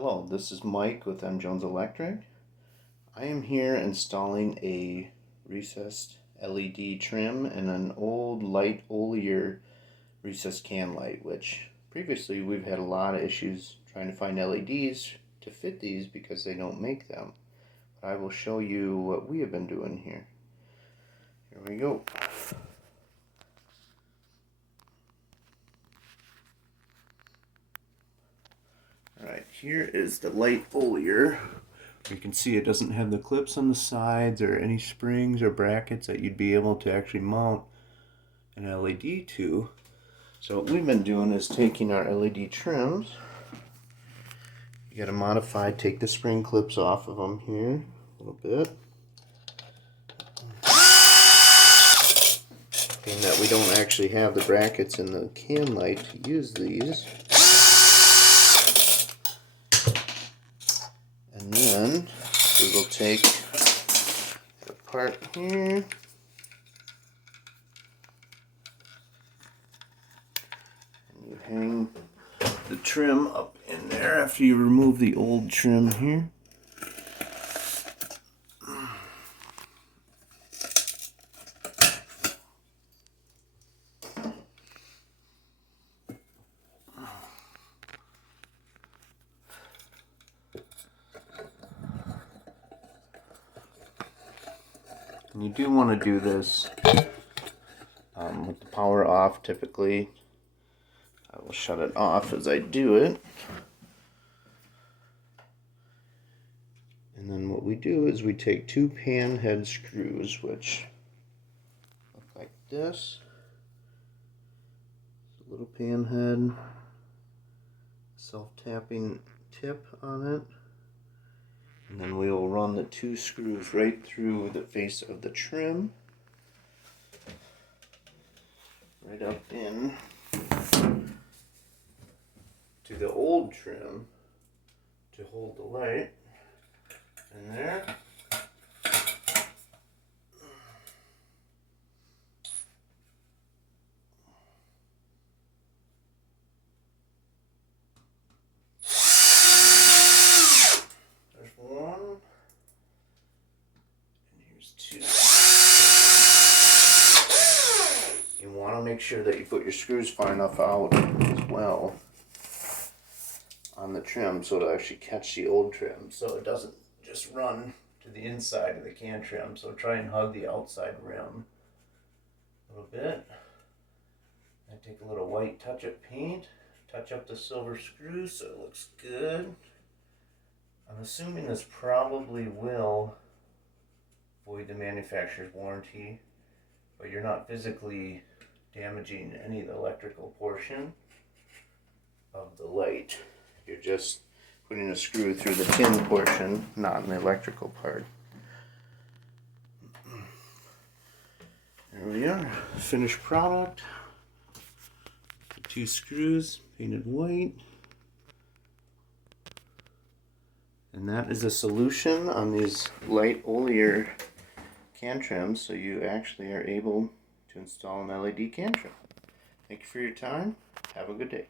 Hello, this is Mike with M. Jones Electric. I am here installing a recessed LED trim and an old light Olier recessed can light, which previously we've had a lot of issues trying to find LEDs to fit these because they don't make them. But I will show you what we have been doing here. Here we go. Alright, here is the light Olier. You can see it doesn't have the clips on the sides or any springs or brackets that you'd be able to actually mount an LED to. So what we've been doing is taking our LED trims. You gotta modify, take the spring clips off of them here a little bit. Being that we don't actually have the brackets in the can light to use these. And then we will take the part here, and you hang the trim up in there after you remove the old trim here. And you do want to do this with the power off. Typically, I will shut it off as I do it. And then what we do is we take two pan head screws, which look like this. A little pan head, self-tapping tip on it. And then we will run the two screws right through the face of the trim, right up in to the old trim to hold the light in there. You want to make sure that you put your screws far enough out as well on the trim so it'll actually catch the old trim, so it doesn't just run to the inside of the can trim. So try and hug the outside rim a little bit. I take a little white touch-up paint, touch up the silver screws so it looks good. I'm assuming this probably will void the manufacturer's warranty, but you're not physically damaging any of the electrical portion of the light. You're just putting a screw through the tin portion, not in the electrical part. There we are, finished product. The two screws painted white. And that is a solution on these light Olier can trims, so you actually are able to install an LED can trim. Thank you for your time. Have a good day.